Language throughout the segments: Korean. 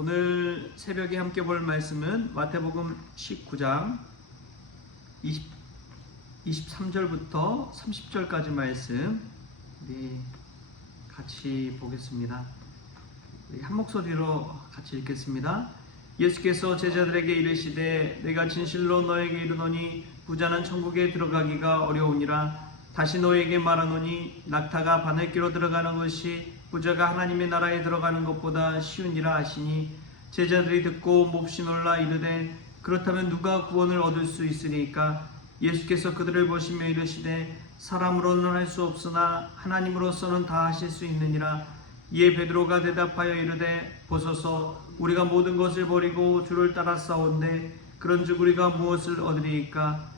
오늘 새벽에 함께 볼 말씀은 마태복음 19장 20, 23절부터 30절까지 말씀 우리 같이 보겠습니다. 우리 한 목소리로 같이 읽겠습니다. 예수께서 제자들에게 이르시되 내가 진실로 너에게 이르노니 부자는 천국에 들어가기가 어려우니라 다시 너에게 말하노니 낙타가 바늘기로 들어가는 것이 부자가 하나님의 나라에 들어가는 것보다 쉬우니라 하시니 제자들이 듣고 몹시 놀라 이르되 그렇다면 누가 구원을 얻을 수 있으리까? 예수께서 그들을 보시며 이르시되 사람으로는 할 수 없으나 하나님으로서는 다 하실 수 있느니라. 이에 베드로가 대답하여 이르되 보소서 우리가 모든 것을 버리고 주를 따라 싸운데 그런즉 우리가 무엇을 얻으리이까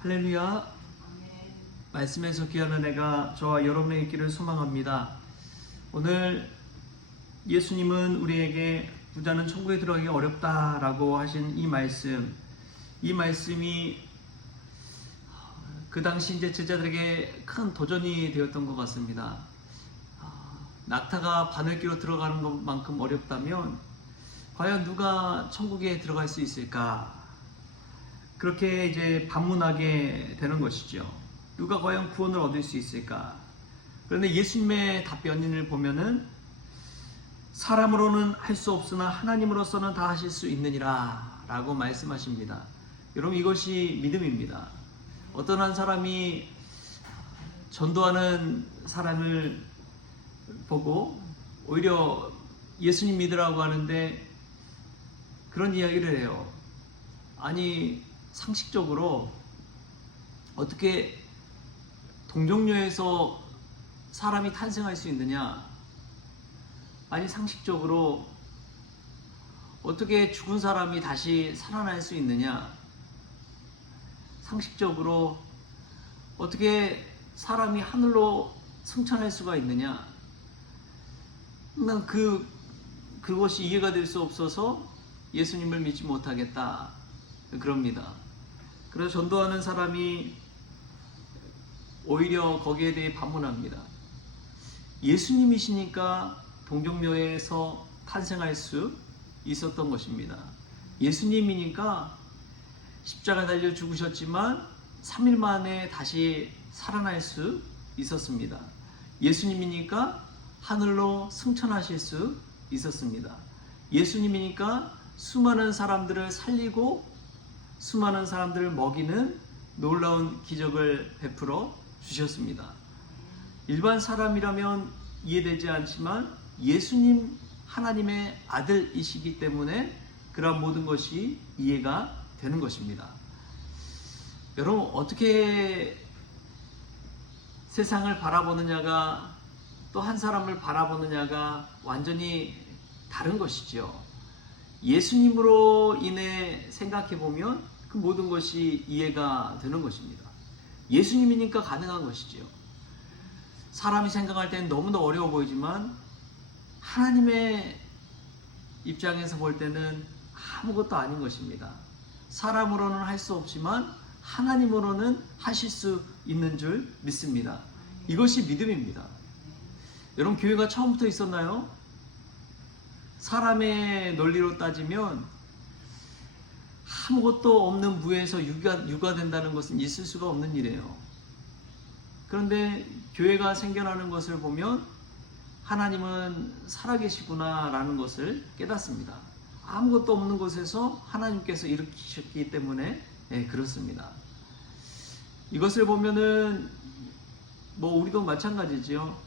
할렐루야 말씀에서 귀한 은혜가 저와 여러분의 있기를 소망합니다 오늘 예수님은 우리에게 부자는 천국에 들어가기 어렵다라고 하신 이 말씀 이 말씀이 그 당시 이제 제자들에게 큰 도전이 되었던 것 같습니다. 아, 낙타가 바늘기로 들어가는 것만큼 어렵다면 과연 누가 천국에 들어갈 수 있을까? 그렇게 이제 반문하게 되는 것이죠. 누가 과연 구원을 얻을 수 있을까? 그런데 예수님의 답변을 보면은 사람으로는 할 수 없으나 하나님으로서는 다 하실 수 있느니라 라고 말씀하십니다. 여러분 이것이 믿음입니다. 어떤 한 사람이 전도하는 사람을 보고 오히려 예수님 믿으라고 하는데 그런 이야기를 해요. 아니 상식적으로 어떻게 동정녀에서 사람이 탄생할 수 있느냐? 아니 상식적으로 어떻게 죽은 사람이 다시 살아날 수 있느냐? 상식적으로 어떻게 사람이 하늘로 승천할 수가 있느냐? 난 그 그것이 이해가 될 수 없어서 예수님을 믿지 못하겠다. 그럽니다. 그래서 전도하는 사람이 오히려 거기에 대해 반문합니다. 예수님이시니까 동정녀에서 탄생할 수 있었던 것입니다. 예수님이니까 십자가 달려 죽으셨지만 3일 만에 다시 살아날 수 있었습니다. 예수님이니까 하늘로 승천하실 수 있었습니다. 예수님이니까 수많은 사람들을 살리고 수많은 사람들을 먹이는 놀라운 기적을 베풀어 주셨습니다. 일반 사람이라면 이해되지 않지만 예수님 하나님의 아들이시기 때문에 그러한 모든 것이 이해가 되는 것입니다. 여러분 어떻게 세상을 바라보느냐가 또 한 사람을 바라보느냐가 완전히 다른 것이죠. 예수님으로 인해 생각해 보면 그 모든 것이 이해가 되는 것입니다. 예수님이니까 가능한 것이죠. 사람이 생각할 때는 너무나 어려워 보이지만 하나님의 입장에서 볼 때는 아무것도 아닌 것입니다. 사람으로는 할 수 없지만 하나님으로는 하실 수 있는 줄 믿습니다. 이것이 믿음입니다. 여러분 교회가 처음부터 있었나요? 사람의 논리로 따지면 아무것도 없는 무에서 유가, 유가 된다는 것은 있을 수가 없는 일이에요. 그런데 교회가 생겨나는 것을 보면 하나님은 살아계시구나라는 것을 깨닫습니다. 아무것도 없는 곳에서 하나님께서 일으키셨기 때문에 네, 그렇습니다. 이것을 보면은 뭐 우리도 마찬가지지요.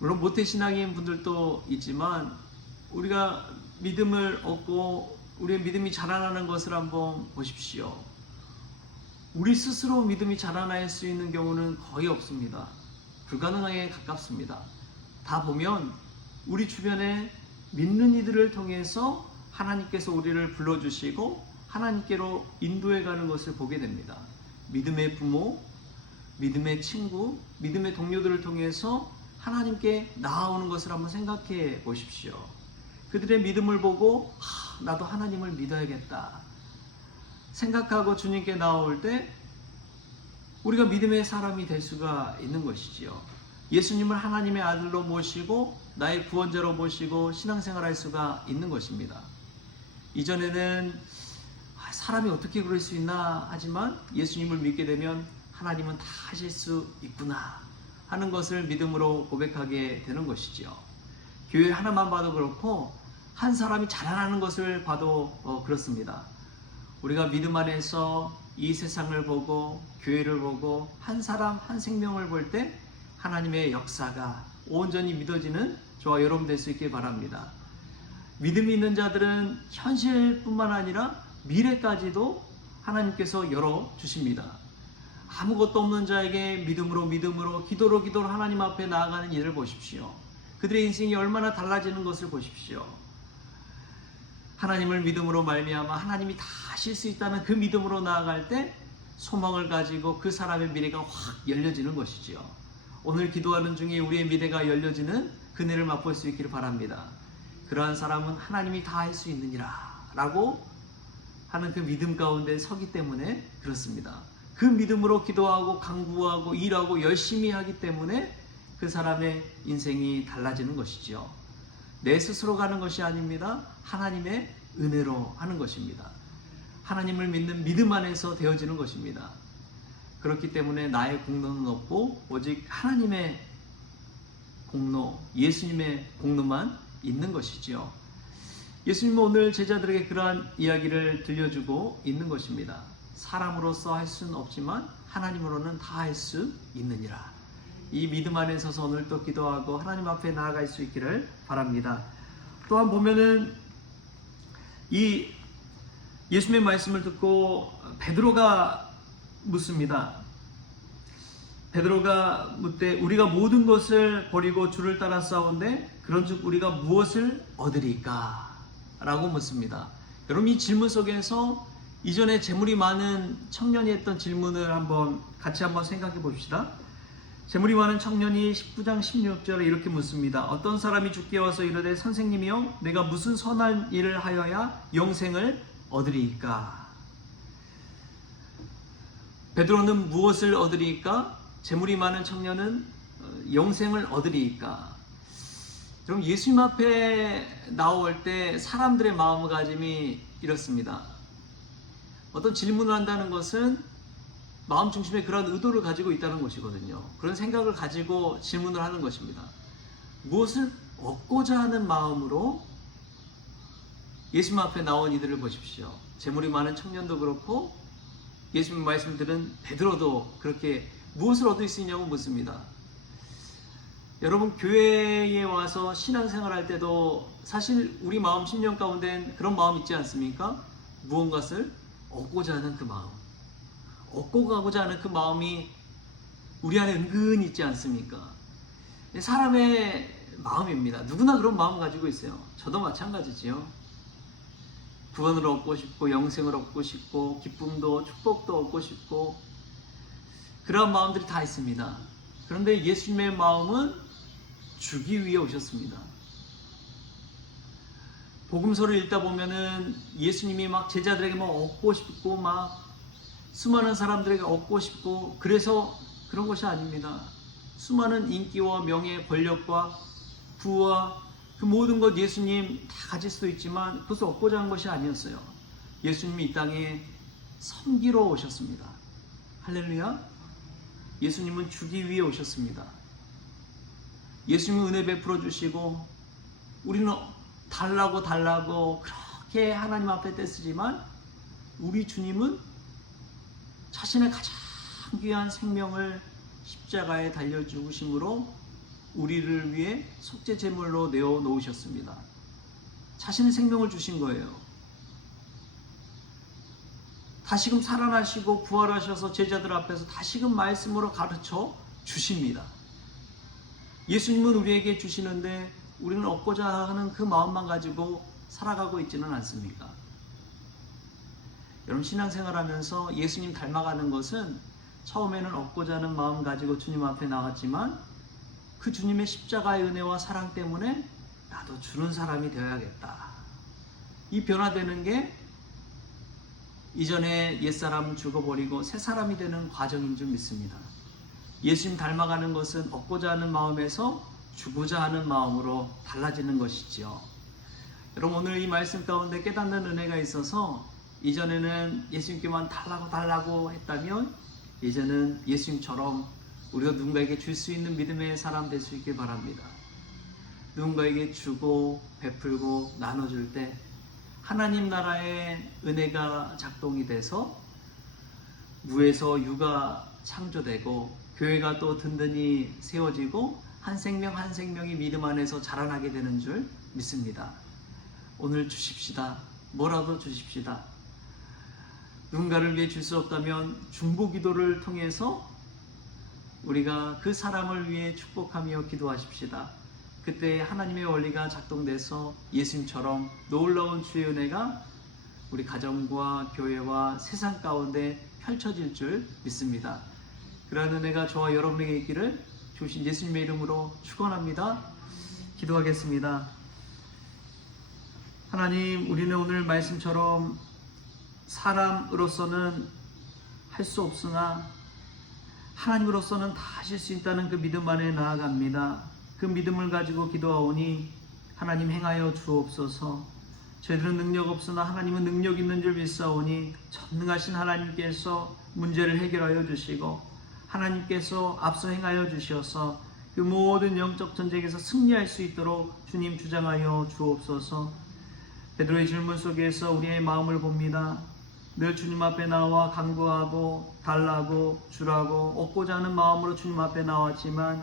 물론 모태 신앙인 분들도 있지만 우리가 믿음을 얻고 우리의 믿음이 자라나는 것을 한번 보십시오. 우리 스스로 믿음이 자라날 수 있는 경우는 거의 없습니다. 불가능하게 가깝습니다. 다 보면 우리 주변에 믿는 이들을 통해서 하나님께서 우리를 불러주시고 하나님께로 인도해 가는 것을 보게 됩니다. 믿음의 부모, 믿음의 친구, 믿음의 동료들을 통해서 하나님께 나아오는 것을 한번 생각해 보십시오. 그들의 믿음을 보고 아, 나도 하나님을 믿어야겠다 생각하고 주님께 나올 때 우리가 믿음의 사람이 될 수가 있는 것이지요. 예수님을 하나님의 아들로 모시고 나의 구원자로 모시고 신앙생활할 수가 있는 것입니다. 이전에는 아, 사람이 어떻게 그럴 수 있나 하지만 예수님을 믿게 되면 하나님은 다 하실 수 있구나 하는 것을 믿음으로 고백하게 되는 것이지요. 교회 하나만 봐도 그렇고 한 사람이 자라나는 것을 봐도 어, 그렇습니다. 우리가 믿음 안에서 이 세상을 보고 교회를 보고 한 사람 한 생명을 볼 때 하나님의 역사가 온전히 믿어지는 저와 여러분 될 수 있길 바랍니다. 믿음이 있는 자들은 현실뿐만 아니라 미래까지도 하나님께서 열어 주십니다. 아무것도 없는 자에게 믿음으로 믿음으로 기도로 기도로 하나님 앞에 나아가는 일을 보십시오. 그들의 인생이 얼마나 달라지는 것을 보십시오. 하나님을 믿음으로 말미암아 하나님이 다 하실 수 있다는 그 믿음으로 나아갈 때 소망을 가지고 그 사람의 미래가 확 열려지는 것이지요. 오늘 기도하는 중에 우리의 미래가 열려지는 그네를 맛볼 수 있기를 바랍니다. 그러한 사람은 하나님이 다 할 수 있느니라 라고 하는 그 믿음 가운데 서기 때문에 그렇습니다. 그 믿음으로 기도하고 강구하고 일하고 열심히 하기 때문에 그 사람의 인생이 달라지는 것이지요. 내 스스로 가는 것이 아닙니다. 하나님의 은혜로 하는 것입니다. 하나님을 믿는 믿음 안에서 되어지는 것입니다. 그렇기 때문에 나의 공로는 없고 오직 하나님의 공로, 예수님의 공로만 있는 것이지요. 예수님은 오늘 제자들에게 그러한 이야기를 들려주고 있는 것입니다. 사람으로서 할 수는 없지만 하나님으로는 다 할 수 있느니라. 이 믿음 안에 서서 오늘 또 기도하고 하나님 앞에 나아갈 수 있기를 바랍니다. 또한 보면은 이 예수님의 말씀을 듣고 베드로가 묻습니다. 베드로가 묻되 우리가 모든 것을 버리고 주를 따라 싸운데 그런즉 우리가 무엇을 얻으리까? 라고 묻습니다. 여러분 이 질문 속에서 이전에 재물이 많은 청년이 했던 질문을 한번 같이 한번 생각해 봅시다. 재물이 많은 청년이 19장 16절에 이렇게 묻습니다. 어떤 사람이 죽게 와서 이르되 선생님이여 내가 무슨 선한 일을 하여야 영생을 얻으리이까? 베드로는 무엇을 얻으리이까? 재물이 많은 청년은 어, 영생을 얻으리이까? 여러분 예수님 앞에 나올 때 사람들의 마음가짐이 이렇습니다. 어떤 질문을 한다는 것은 마음 중심에 그런 의도를 가지고 있다는 것이거든요. 그런 생각을 가지고 질문을 하는 것입니다. 무엇을 얻고자 하는 마음으로 예수님 앞에 나온 이들을 보십시오. 재물이 많은 청년도 그렇고 예수님 말씀들은 베드로도 그렇게 무엇을 얻을 수 있냐고 묻습니다. 여러분 교회에 와서 신앙생활 할 때도 사실 우리 마음 심령 가운데 그런 마음 있지 않습니까? 무언가를 얻고자 하는 그 마음. 얻고 가고자 하는 그 마음이 우리 안에 은근히 있지 않습니까? 사람의 마음입니다. 누구나 그런 마음 가지고 있어요. 저도 마찬가지지요. 구원을 얻고 싶고 영생을 얻고 싶고 기쁨도 축복도 얻고 싶고 그런 마음들이 다 있습니다. 그런데 예수님의 마음은 주기 위해 오셨습니다. 복음서를 읽다 보면은 예수님이 막 제자들에게 막 얻고 싶고 막 수많은 사람들에게 얻고 싶고 그래서 그런 것이 아닙니다. 수많은 인기와 명예, 권력과 부와 그 모든 것 예수님 다 가질 수도 있지만 그것을 얻고자 한 것이 아니었어요. 예수님이 이 땅에 섬기러 오셨습니다. 할렐루야. 예수님은 주기 위해 오셨습니다. 예수님은 은혜 베풀어 주시고 우리는 달라고 달라고 그렇게 하나님 앞에 떼쓰지만 우리 주님은 자신의 가장 귀한 생명을 십자가에 달려 죽으심으로 우리를 위해 속죄 제물로 내어 놓으셨습니다. 자신의 생명을 주신 거예요. 다시금 살아나시고 부활하셔서 제자들 앞에서 다시금 말씀으로 가르쳐 주십니다. 예수님은 우리에게 주시는데 우리는 얻고자 하는 그 마음만 가지고 살아가고 있지는 않습니까? 여러분 신앙생활 하면서 예수님 닮아가는 것은 처음에는 얻고자 하는 마음 가지고 주님 앞에 나갔지만 그 주님의 십자가의 은혜와 사랑 때문에 나도 주는 사람이 되어야겠다. 이 변화되는 게 이전에 옛사람 죽어버리고 새 사람이 되는 과정인 줄 믿습니다. 예수님 닮아가는 것은 얻고자 하는 마음에서 주고자 하는 마음으로 달라지는 것이지요. 여러분 오늘 이 말씀 가운데 깨닫는 은혜가 있어서 이전에는 예수님께만 달라고 달라고 했다면 이제는 예수님처럼 우리가 누군가에게 줄 수 있는 믿음의 사람 될 수 있길 바랍니다. 누군가에게 주고 베풀고 나눠줄 때 하나님 나라의 은혜가 작동이 돼서 무에서 유가 창조되고 교회가 또 든든히 세워지고 한 생명 한 생명이 믿음 안에서 자라나게 되는 줄 믿습니다. 오늘 주십시다. 뭐라도 주십시다. 누군가를 위해 줄 수 없다면 중보 기도를 통해서 우리가 그 사람을 위해 축복하며 기도하십시다. 그때 하나님의 원리가 작동돼서 예수님처럼 놀라운 주의 은혜가 우리 가정과 교회와 세상 가운데 펼쳐질 줄 믿습니다. 그러한 은혜가 저와 여러분에게 있기를 주신 예수님의 이름으로 축원합니다. 기도하겠습니다. 하나님, 우리는 오늘 말씀처럼 사람으로서는 할 수 없으나 하나님으로서는 다 하실 수 있다는 그 믿음 안에 나아갑니다. 그 믿음을 가지고 기도하오니 하나님 행하여 주옵소서. 저희들은 능력 없으나 하나님은 능력 있는 줄 믿사오니 전능하신 하나님께서 문제를 해결하여 주시고 하나님께서 앞서 행하여 주셔서 그 모든 영적 전쟁에서 승리할 수 있도록 주님 주장하여 주옵소서. 베드로의 질문 속에서 우리의 마음을 봅니다. 늘 주님 앞에 나와 간구하고 달라고 주라고 얻고자 하는 마음으로 주님 앞에 나왔지만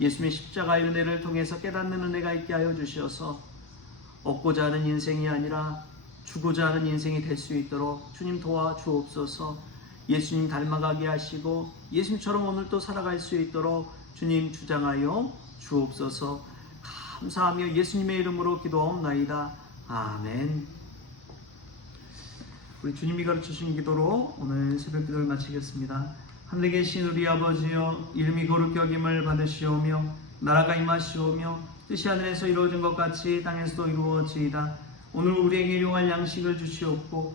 예수님의 십자가의 은혜를 통해서 깨닫는 은혜가 있게 하여 주셔서 얻고자 하는 인생이 아니라 주고자 하는 인생이 될 수 있도록 주님 도와 주옵소서 예수님 닮아가게 하시고 예수님처럼 오늘 또 살아갈 수 있도록 주님 주장하여 주옵소서 감사하며 예수님의 이름으로 기도하옵나이다 아멘 우리 주님이 가르치신 기도로 오늘 새벽 기도를 마치겠습니다. 하늘에 계신 우리 아버지여 이름이 거룩히 여김을 받으시오며 나라가 임하시오며 뜻이 하늘에서 이루어진 것 같이 땅에서도 이루어지이다. 오늘 우리에게 일용할 양식을 주시옵고